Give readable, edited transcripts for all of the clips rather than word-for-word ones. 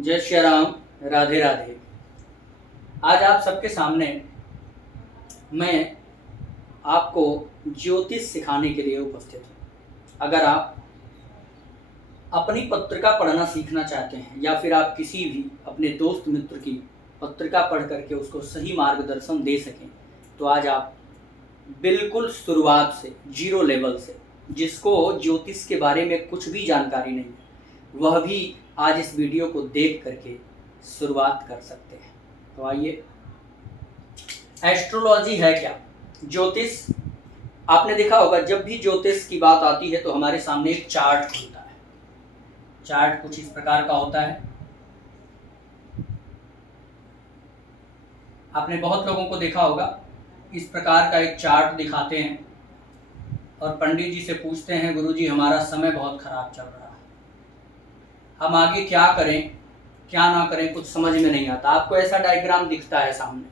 जय श्री राम। राधे राधे। आज आप सबके सामने मैं आपको ज्योतिष सिखाने के लिए उपस्थित हूँ। अगर आप अपनी पत्रिका पढ़ना सीखना चाहते हैं या फिर आप किसी भी अपने दोस्त मित्र की पत्रिका पढ़ करके उसको सही मार्गदर्शन दे सकें, तो आज आप बिल्कुल शुरुआत से, जीरो लेवल से, जिसको ज्योतिष के बारे में कुछ भी जानकारी नहीं है, वह भी आज इस वीडियो को देख करके शुरुआत कर सकते हैं। तो आइए, एस्ट्रोलॉजी है क्या? ज्योतिष, आपने देखा होगा जब भी ज्योतिष की बात आती है तो हमारे सामने एक चार्ट खुलता है। चार्ट कुछ इस प्रकार का होता है। आपने बहुत लोगों को देखा होगा, इस प्रकार का एक चार्ट दिखाते हैं और पंडित जी से पूछते हैं, गुरुजी हमारा समय बहुत खराब चल रहा है, हम आगे क्या करें क्या ना करें, कुछ समझ में नहीं आता। आपको ऐसा डायग्राम दिखता है सामने।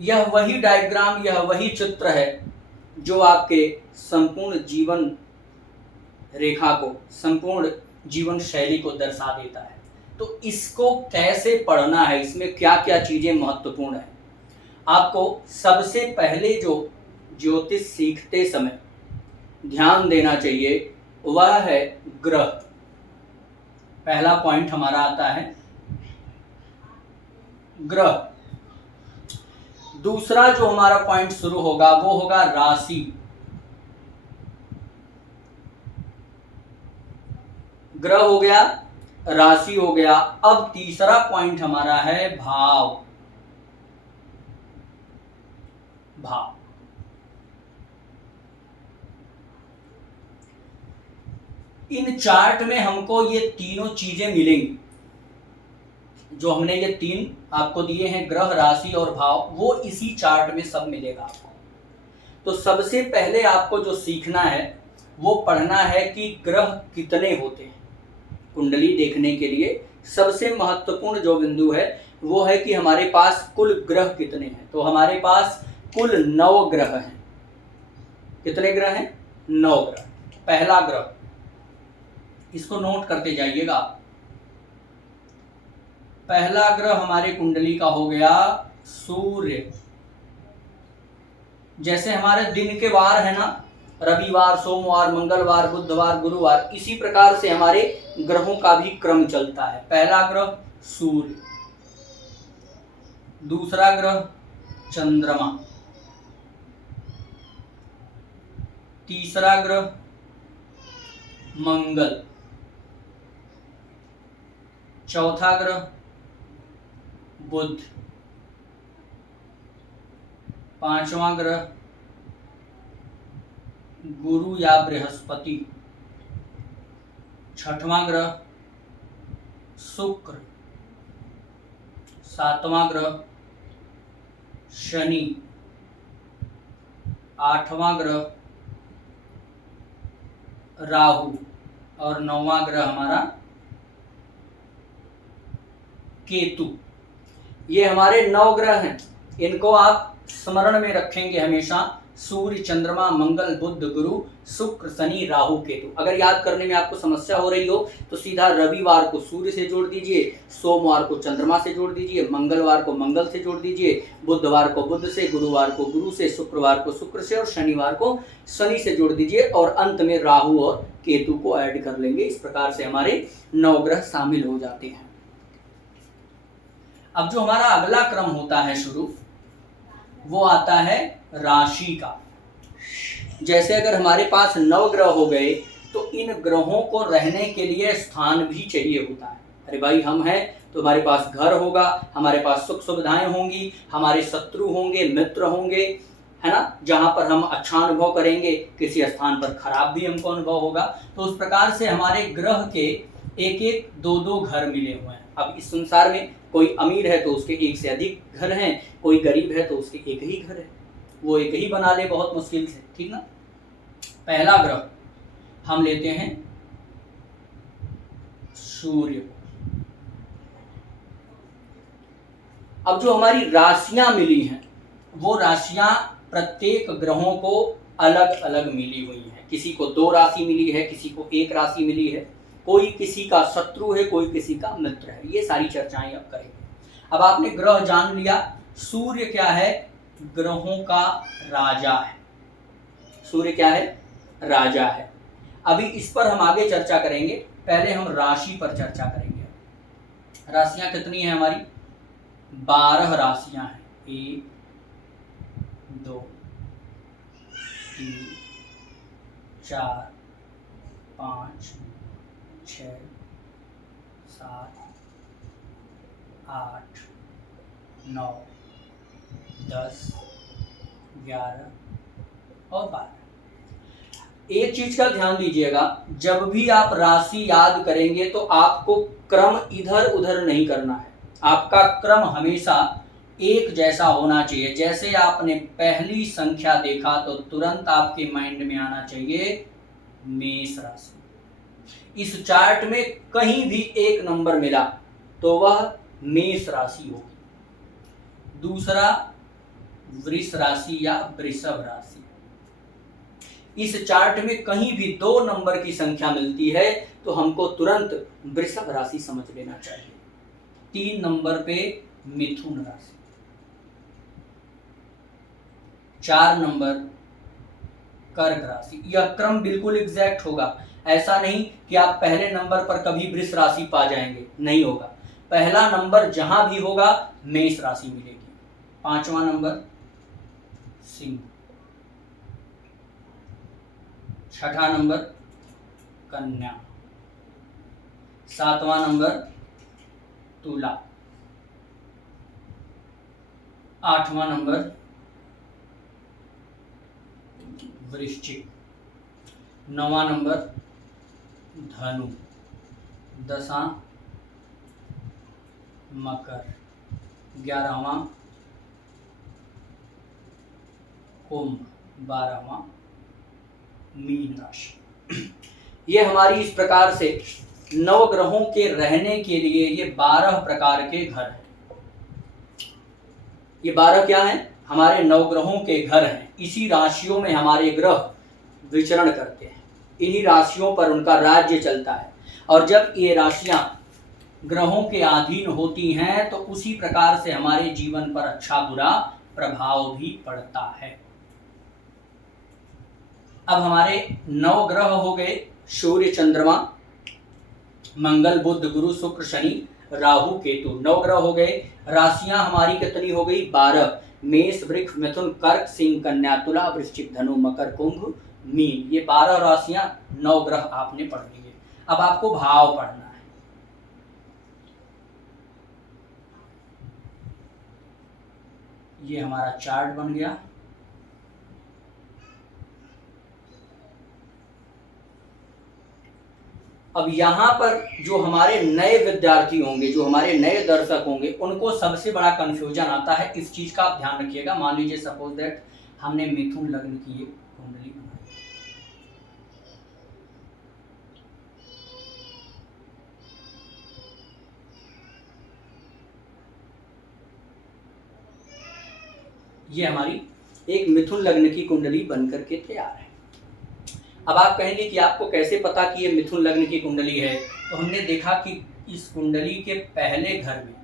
यह वही डायग्राम, यह वही चित्र है जो आपके संपूर्ण जीवन रेखा को, संपूर्ण जीवन शैली को दर्शा देता है। तो इसको कैसे पढ़ना है, इसमें क्या क्या चीजें महत्वपूर्ण है, आपको सबसे पहले जो ज्योतिष सीखते समय ध्यान देना चाहिए वह है ग्रह। पहला पॉइंट हमारा आता है ग्रह। दूसरा जो हमारा पॉइंट शुरू होगा वो होगा राशि। ग्रह हो गया, राशि हो गया। अब तीसरा पॉइंट हमारा है भाव। भाव इन चार्ट में हमको ये तीनों चीजें मिलेंगी। जो हमने ये तीन आपको दिए हैं, ग्रह, राशि और भाव, वो इसी चार्ट में सब मिलेगा आपको। तो सबसे पहले आपको जो सीखना है वो पढ़ना है कि ग्रह कितने होते हैं। कुंडली देखने के लिए सबसे महत्वपूर्ण जो बिंदु है वो है कि हमारे पास कुल ग्रह कितने हैं। तो हमारे पास कुल 9 ग्रह हैं। कितने ग्रह हैं? 9 ग्रह। पहला ग्रह, इसको नोट करते जाइएगा आप। पहला ग्रह हमारे कुंडली का हो गया सूर्य। जैसे हमारे दिन के वार है ना, रविवार, सोमवार, मंगलवार, बुधवार, गुरुवार, इसी प्रकार से हमारे ग्रहों का भी क्रम चलता है। पहला ग्रह सूर्य, दूसरा ग्रह चंद्रमा, तीसरा ग्रह मंगल, चौथा ग्रह बुध, पांचवा ग्रह गुरु या बृहस्पति, छठवां ग्रह शुक्र, सातवां ग्रह शनि, आठवां ग्रह राहु और 9वां ग्रह हमारा केतु। ये हमारे 9 ग्रह हैं। इनको आप स्मरण में रखेंगे हमेशा। सूर्य, चंद्रमा, मंगल, बुध, गुरु, शुक्र, शनि, राहु, केतु। अगर याद करने में आपको समस्या हो रही हो तो सीधा रविवार को सूर्य से जोड़ दीजिए, सोमवार को चंद्रमा से जोड़ दीजिए, मंगलवार को मंगल से जोड़ दीजिए, बुधवार को बुध से, गुरुवार को गुरु से, शुक्रवार को शुक्र से और शनिवार को शनि से जोड़ दीजिए और अंत में राहु और केतु को ऐड कर लेंगे। इस प्रकार से हमारे 9 ग्रह शामिल हो जाते हैं। अब जो हमारा अगला क्रम होता है शुरू, वो आता है राशि का। जैसे अगर हमारे पास 9 ग्रह हो गए तो इन ग्रहों को रहने के लिए स्थान भी चाहिए होता है। अरे भाई, हम हैं तो हमारे पास घर होगा, हमारे पास सुख सुविधाएं होंगी, हमारे शत्रु होंगे, मित्र होंगे, है ना, जहां पर हम अच्छा अनुभव करेंगे, किसी स्थान पर खराब भी हमको अनुभव होगा। तो उस प्रकार से हमारे ग्रह के एक एक 2-2 घर मिले हुए हैं। अब इस संसार में कोई अमीर है तो उसके एक से अधिक घर हैं, कोई गरीब है तो उसके एक ही घर है, वो एक ही बना ले बहुत मुश्किल से, ठीक ना। पहला ग्रह हम लेते हैं सूर्य। अब जो हमारी राशियां मिली हैं वो राशियां प्रत्येक ग्रहों को अलग अलग मिली हुई हैं। किसी को 2 राशि मिली है, किसी को 1 राशि मिली है, कोई किसी का शत्रु है, कोई किसी का मित्र है। ये सारी चर्चाएं अब करेंगे। अब आपने ग्रह जान लिया। सूर्य क्या है? ग्रहों का राजा है। सूर्य क्या है? राजा है। अभी इस पर हम आगे चर्चा करेंगे, पहले हम राशि पर चर्चा करेंगे। राशियां कितनी है हमारी? 12 राशियां हैं। 1 2 3 4 5 6 7 8 9 10 11 और 12। एक चीज का ध्यान दीजिएगा, जब भी आप राशि याद करेंगे तो आपको क्रम इधर उधर नहीं करना है। आपका क्रम हमेशा एक जैसा होना चाहिए। जैसे आपने पहली संख्या देखा तो तुरंत आपके माइंड में आना चाहिए मेष राशि। इस चार्ट में कहीं भी एक नंबर मिला तो वह मेष राशि होगी। दूसरा वृष राशि या वृषभ राशि। इस चार्ट में कहीं भी 2 नंबर की संख्या मिलती है तो हमको तुरंत वृषभ राशि समझ लेना चाहिए। 3 नंबर पे मिथुन राशि, 4 नंबर कर्क राशि। यह क्रम बिल्कुल एग्जैक्ट होगा। ऐसा नहीं कि आप पहले नंबर पर कभी वृष राशि पा जाएंगे, नहीं होगा। पहला नंबर जहां भी होगा मेष राशि मिलेगी। 5वां नंबर सिंह, 6ठा नंबर कन्या, 7वां नंबर तुला, 8वां नंबर वृश्चिक, 9वां नंबर धनु, 10वां मकर, 11वां कुंभ, 12वां मीन राशि। ये हमारी इस प्रकार से 9 ग्रहों के रहने के लिए ये 12 प्रकार के घर हैं। ये 12 क्या हैं? हमारे 9 ग्रहों के घर हैं। इसी राशियों में हमारे ग्रह विचरण करते हैं। इन्हीं राशियों पर उनका राज्य चलता है। और जब ये राशियां ग्रहों के अधीन होती हैं तो उसी प्रकार से हमारे जीवन पर अच्छा बुरा प्रभाव भी पड़ता है। अब हमारे 9 ग्रह हो गए, सूर्य चंद्रमा मंगल बुध गुरु शुक्र शनि राहु केतु, 9 ग्रह हो गए। राशियां हमारी कितनी हो गई? 12। मेष वृष मिथुन कर्क सिंह कन्या तुला वृश्चिक धनु मकर कुंभ मीन। ये 12 राशियां 9 ग्रह आपने पढ़ लिए। अब आपको भाव पढ़ना है। ये हमारा चार्ट बन गया। अब यहाँ पर जो हमारे नए विद्यार्थी होंगे, जो हमारे नए दर्शक होंगे, उनको सबसे बड़ा कंफ्यूजन आता है। इस चीज का आप ध्यान रखिएगा। मान लीजिए सपोज दैट हमने मिथुन लग्न की एक कुंडली बनाई, ये हमारी एक मिथुन लग्न की कुंडली बनकर के तैयार है। अब आप कहेंगे कि आपको कैसे पता कि ये मिथुन लग्न की कुंडली है? तो हमने देखा कि इस कुंडली के पहले घर में,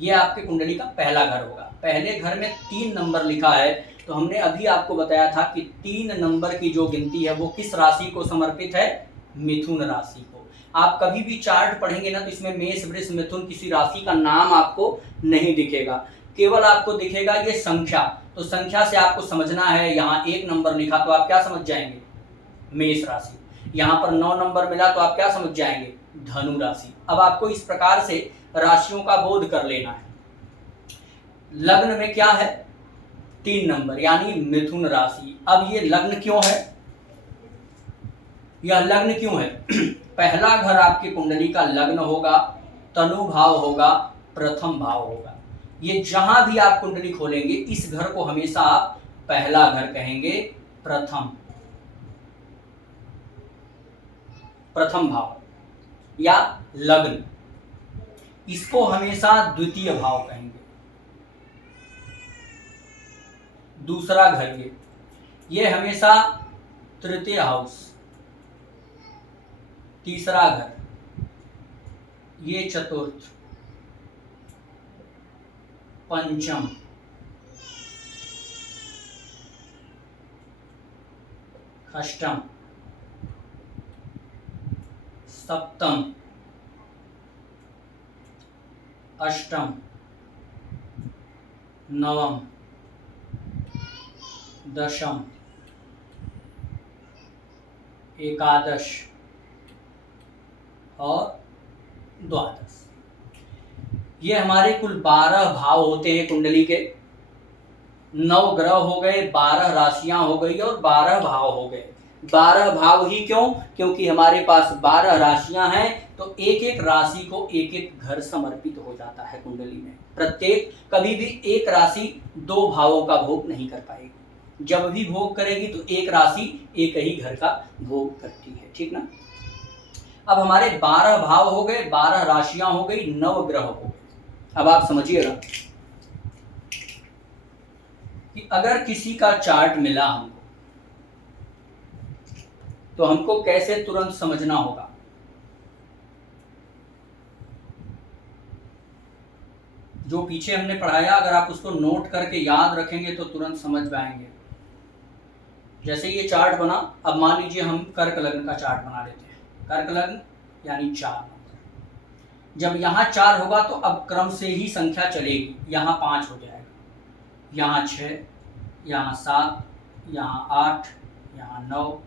ये आपके कुंडली का पहला घर होगा, पहले घर में 3 नंबर लिखा है। तो हमने अभी आपको बताया था कि 3 नंबर की जो गिनती है वो किस राशि को समर्पित है? मिथुन राशि को। आप कभी भी चार्ट पढ़ेंगे ना तो इसमें मेष वृष मिथुन किसी राशि का नाम आपको नहीं दिखेगा, केवल आपको दिखेगा ये संख्या। तो संख्या से आपको समझना है, यहाँ 1 नंबर लिखा तो आप क्या समझ जाएंगे? मेष राशि। यहाँ पर 9 नंबर मिला तो आप क्या समझ जाएंगे? धनु राशि। अब आपको इस प्रकार से राशियों का बोध कर लेना है। लग्न में क्या है? 3 नंबर यानी मिथुन राशि। अब ये लग्न क्यों है? यह लग्न क्यों है? पहला घर आपकी कुंडली का लग्न होगा, तनु भाव होगा, प्रथम भाव होगा। ये जहां भी आप कुंडली खोलेंगे इस घर को हमेशा आप पहला घर कहेंगे, प्रथम भाव या लग्न। इसको हमेशा द्वितीय भाव कहेंगे। दूसरा घर ये हमेशा तृतीय हाउस। तीसरा घर ये चतुर्थ, पंचम, षष्ठम, सप्तम, अष्टम, नवम, दशम, एकादश और द्वादश। ये हमारे कुल 12 भाव होते हैं कुंडली के। 9 ग्रह हो गए, 12 राशियां हो गई और 12 भाव हो गए। 12 भाव ही क्यों? क्योंकि हमारे पास 12 राशियां हैं, तो एक एक राशि को एक एक घर समर्पित हो जाता है कुंडली में। प्रत्येक कभी भी एक राशि 2 भावों का भोग नहीं कर पाएगी। जब भी भोग करेगी तो एक राशि एक ही घर का भोग करती है, ठीक ना। अब हमारे 12 भाव हो गए, 12 राशियां हो गई, 9 ग्रह हो गए। अब आप समझिएगा कि अगर किसी का चार्ट मिला हमको, तो हमको कैसे तुरंत समझना होगा। जो पीछे हमने पढ़ाया, अगर आप उसको नोट करके याद रखेंगे तो तुरंत समझ पाएंगे। जैसे ये चार्ट बना, अब मान लीजिए हम कर्क लग्न का चार्ट बना लेते हैं। कर्क लग्न यानी 4 नंबर। जब यहाँ 4 होगा तो अब क्रम से ही संख्या चलेगी। यहाँ 5 हो जाएगा, यहाँ 6, यहाँ 7, यहाँ 8, यहाँ 9,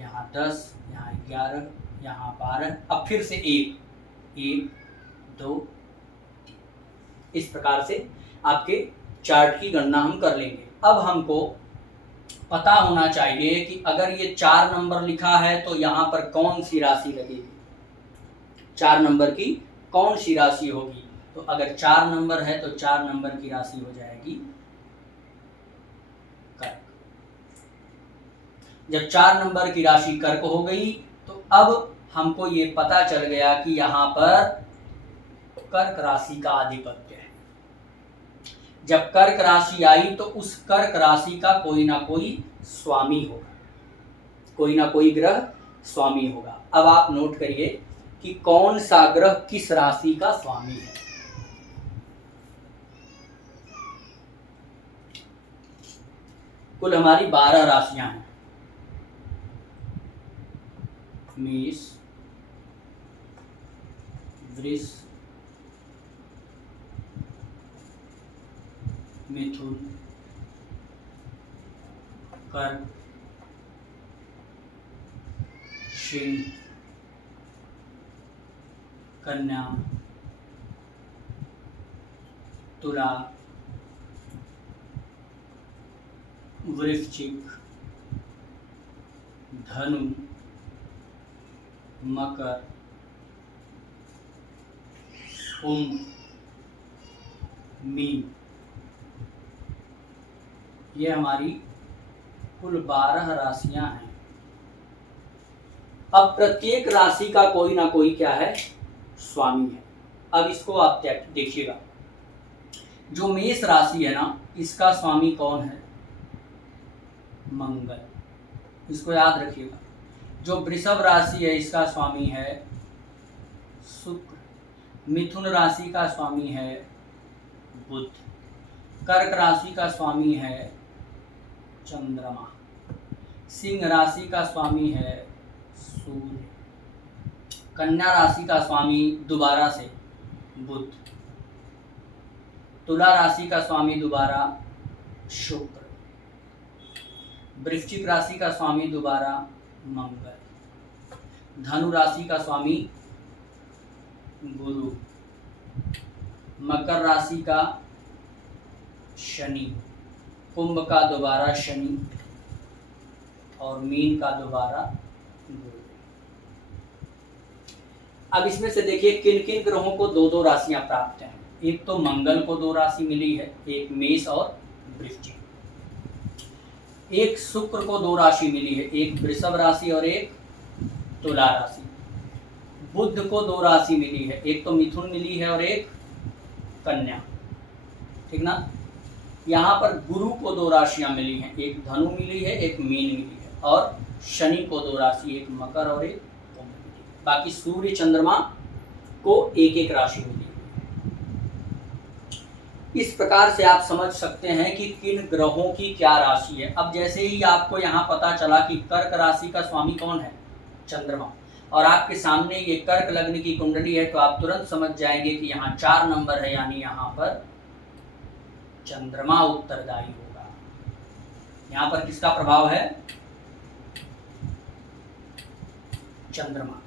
यहाँ 10, यहाँ 11, यहाँ 12, अब फिर से 1, 1, 2, 3। इस प्रकार से आपके चार्ट की गणना हम कर लेंगे। अब हमको पता होना चाहिए कि अगर ये 4 नंबर लिखा है तो यहाँ पर कौन सी राशि लगेगी, 4 नंबर की कौन सी राशि होगी। तो अगर 4 नंबर है तो 4 नंबर की राशि हो जाएगी कर्क। जब 4 नंबर की राशि कर्क हो गई तो अब हमको ये पता चल गया कि यहाँ पर कर्क राशि का आधिपत्य है। जब कर्क राशि आई तो उस कर्क राशि का कोई ना कोई स्वामी होगा, कोई ना कोई ग्रह स्वामी होगा। अब आप नोट करिए कि कौन सा ग्रह किस राशि का स्वामी है। कुल हमारी 12 राशियां हैं। मेष, वृष, मिथुन, कर्क, सिंह, कन्या, तुला, वृश्चिक, धनु, मकर, कुंभ, मीन। ये हमारी कुल 12 राशियां हैं। अब प्रत्येक राशि का कोई ना कोई क्या है, स्वामी है। अब इसको आप देखिएगा, जो मेष राशि है ना, इसका स्वामी कौन है, मंगल। इसको याद रखिएगा। जो वृषभ राशि है इसका स्वामी है शुक्र। मिथुन राशि का स्वामी है बुध। कर्क राशि का स्वामी है चंद्रमा। सिंह राशि का स्वामी है सूर्य। कन्या राशि का स्वामी दोबारा से बुध। तुला राशि का स्वामी दोबारा शुक्र। वृश्चिक राशि का स्वामी दोबारा मंगल। धनु राशि का स्वामी गुरु। मकर राशि का शनि। कुंभ का दोबारा शनि और मीन का दोबारा गुरु। अब इसमें से देखिए किन किन ग्रहों को 2-2 राशियां प्राप्त हैं। एक तो मंगल को 2 राशि मिली है, एक मेष और वृश्चिक। एक शुक्र को 2 राशि मिली है, एक वृषभ राशि और एक तुला राशि। बुध को 2 राशि मिली है, एक तो मिथुन मिली है और एक कन्या, ठीक ना। यहाँ पर गुरु को 2 राशियां मिली हैं, एक धनु मिली है, एक मीन मिली है, और शनि को 2 राशि, एक मकर और एक कुंभ मिली है। बाकी सूर्य चंद्रमा को एक एक राशि मिली। इस प्रकार से आप समझ सकते हैं कि किन ग्रहों की क्या राशि है। अब जैसे ही आपको यहाँ पता चला कि कर्क राशि का स्वामी कौन है, चंद्रमा, और आपके सामने ये कर्क लग्न की कुंडली है, तो आप तुरंत समझ जाएंगे कि यहाँ 4 नंबर है, यानी यहाँ पर चंद्रमा उत्तरदायी होगा। यहाँ पर किसका प्रभाव है, चंद्रमा।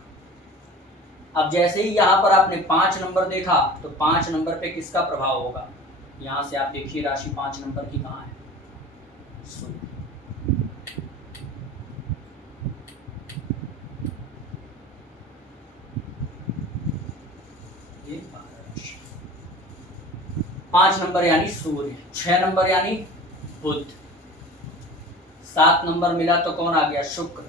अब जैसे ही यहाँ पर आपने 5 नंबर देखा, तो 5 नंबर पे किसका प्रभाव होगा, यहाँ से आप देखिए राशि 5 नंबर की कहाँ है, सूर्य। ये 5 नंबर यानी सूर्य, 6 नंबर यानी बुध, 7 नंबर मिला तो कौन आ गया, शुक्र,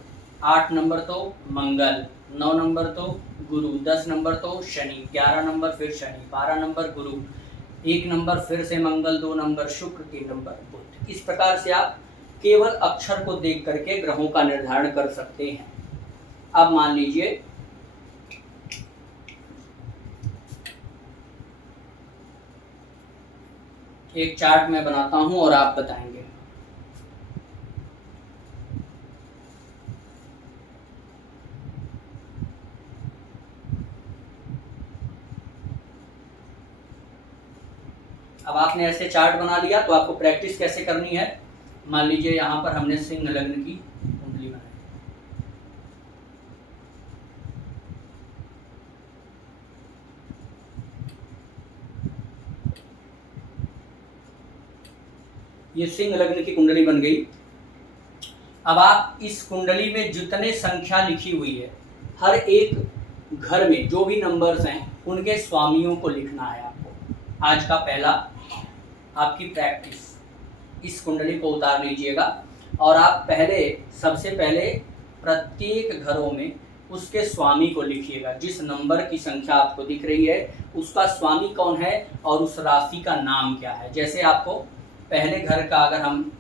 8 नंबर तो मंगल, 9 नंबर तो गुरु, 10 नंबर तो शनि, 11 नंबर फिर शनि, 12 नंबर गुरु, 1 नंबर फिर से मंगल, 2 नंबर शुक्र, 3 नंबर बुध। इस प्रकार से आप केवल अक्षर को देख करके ग्रहों का निर्धारण कर सकते हैं। अब मान लीजिए एक चार्ट मैं बनाता हूं और आप बताएंगे। अब आपने ऐसे चार्ट बना लिया, तो आपको प्रैक्टिस कैसे करनी है, मान लीजिए यहाँ पर हमने सिंह लग्न की कुंडली बनाई, ये सिंह लग्न की कुंडली बन गई। अब आप इस कुंडली में जितने संख्या लिखी हुई है, हर एक घर में जो भी नंबर्स हैं उनके स्वामियों को लिखना है आपको। आज का पहला आपकी प्रैक्टिस, इस कुंडली को उतार लीजिएगा और आप सबसे पहले प्रत्येक घरों में उसके स्वामी को लिखिएगा। जिस नंबर की संख्या आपको दिख रही है उसका स्वामी कौन है और उस राशि का नाम क्या है। जैसे आपको पहले घर का अगर हम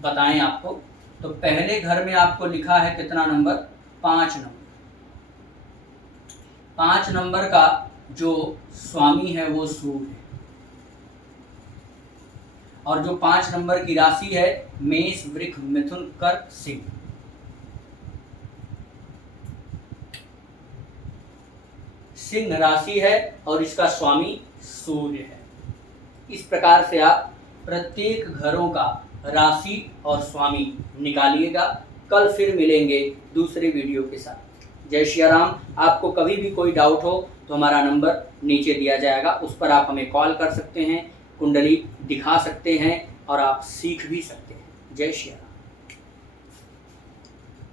बताएं आपको, तो पहले घर में आपको लिखा है कितना नंबर, 5 नंबर। 5 नंबर का जो स्वामी है वो सूर्य है, और जो 5 नंबर की राशि है मेष, वृष, मिथुन, कर्क, सिंह। सिंह राशि है और इसका स्वामी सूर्य है। इस प्रकार से आप प्रत्येक घरों का राशि और स्वामी निकालिएगा। कल फिर मिलेंगे दूसरे वीडियो के साथ। जय श्री राम। आपको कभी भी कोई डाउट हो तो हमारा नंबर नीचे दिया जाएगा, उस पर आप हमें कॉल कर सकते हैं, कुंडली दिखा सकते हैं और आप सीख भी सकते हैं। जय श्री राम।